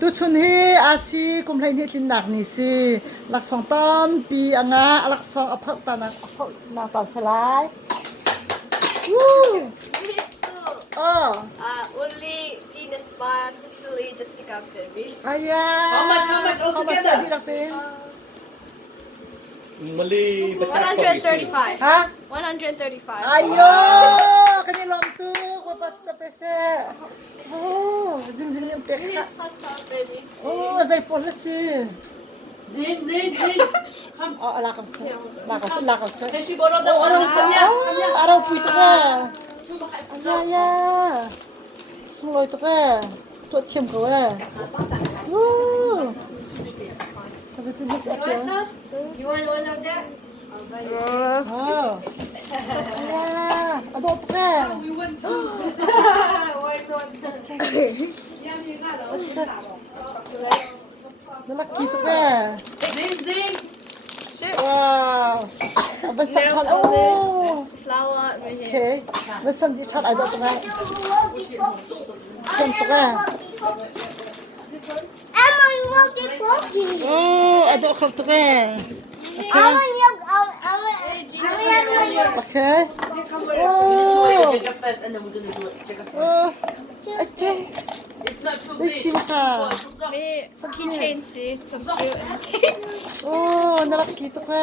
ตุชุนฮีอาซีกุมไลนี่ลินนักนี่สิหลักสองต้นปีอ่างะหลักสองอภัตตานักอภัตนาสันสลายวู้ Me too. อ๋อ Only Gina Spa, Sicily, Jessica, baby. อายา How much เขามา altogether? เสียดีหลักเป็น Mali $135. ฮะ $135. อายโยกันยังลองตู้ว่าปัสสาวะเสโอ้จริงๆยังเป็กค่ะ Tata, baby. โอ้ใจปนละสิ Zin, zin, zin. Come. อ๋อลากับเสลากับเส Can she borrow the โอ้ one? เรา Come here, come here. เราคุยตัวอายาสวยตัวตัวเทียมกับว่าวู้ก็จะตื่นเสียจ้ะ You want one of that? อ๋ออายาอะตัวตัว We want two. Why not?น่ารักกี่ตัว Zin, zin. ว้าวเอาไปสั่งทอดโอ้ Flower โอ right เค here. ไปสั่งที่ทอดอะไรตัวเทียมตัว Emma, you want the cookie? โอ้อะตัวขอบตัว I want you. Hey, Gina,โอเคโอ้ Check up first and then we're gonna do it. Check up โอ้ first. ไอ้เจ๊ It's not too ได้ big. ชิมค่ะ me, keychain, see, some cute and tape. โอ้น่ารักกี่ตัว I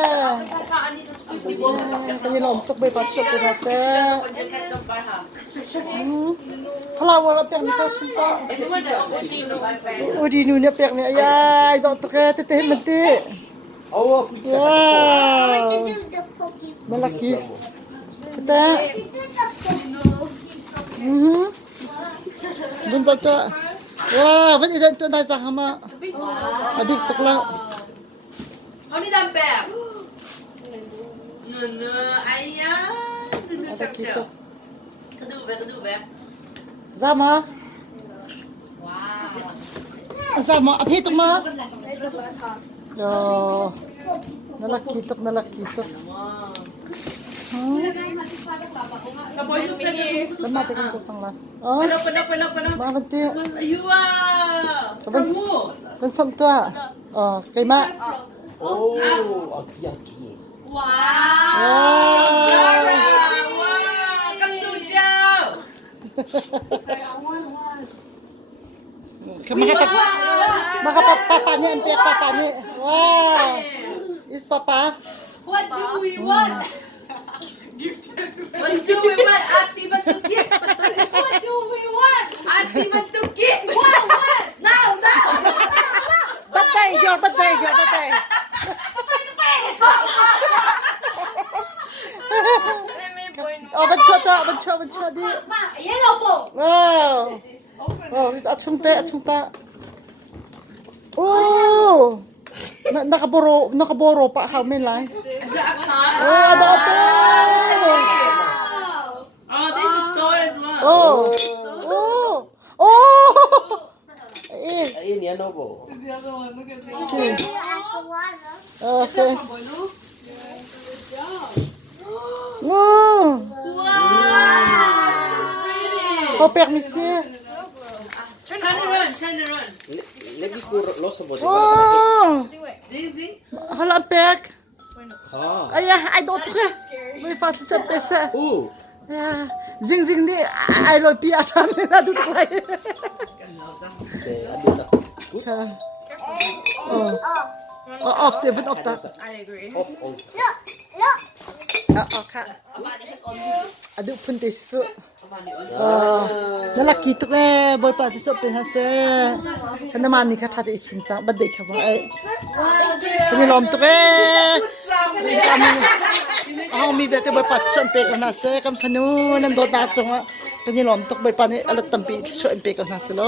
need a squishy one. กันยังลมตกใบปัดชดตัวเต้ Check up for her. พลาวเราเปียกมีข้าวชิ้นต่อ Anyone that wants to do my friend. โอ้ดีนูเนี่ยเปียกเนี่ยยายดอกตัวเต้มันตี Oh, pucha. ว้าว Do the cookie. น่ารักกี่เต้ Do the cookie. บุญจัดจ้ะว้าววันนี้เดินตัวได้สักหมาอดีตตกแล้ว How did that bear? No, no, ayya. No, no, check, check. Kadube. ซามาซามาอภิตกมาโอ้น่ารักกี่ตกน่ารักกี่ตก Kapoy yung pwede. แล้วมาเป็นสักสังละอ๋อ Pala. มาวันที่ Ayua! เป็น From who? เป็นสมตัวอ๋อไก่มา Oh, akiyaki. ว้า Zara! Wow! Kandujaw! มากับปาเนี่ยเปียกปาเนี่ยว้าวอิสปาปา What do we want? What do we want? Asiman to gift. What do we want? Asiman to gift. What? Now. บัดได้ยอดบัดได้อ๋อบัดชดดิ Yellow ball. ว้าวโอ้อาชุงเตะโอ้nakaboro pa how may lai Is that a car? โอ้adto Oh, this is store as well. โอ้eh Ini ano po? si Okay. okay wow Wow, so pretty. oh permission Turn it on. Lagi ko losa mo. oh Zing. hala pek Ha. ayah I don't care may fat sa pesa Oh. yeah zing ni I lo pi atam na du try Ado sa. oh off the off ta I agree. Off. Look. อ๋อค่ะอดุพุนติสุนั่นละกี่ตัวบอยปาติสุเป็นฮะเซ่ขณะมันนี่ค่ะทัดอีกชิ้นจังบัดเด็กค่ะว่าเอ้คุณลอมตัวเอามีเบตบอยปาติสุเป็นกันฮะเซ่กันพนูนั่นโดดดาจงอ่ะคุณลอมตกบอยปานี่อะไรตั้มปีสุเป็นกันฮะเซ่โล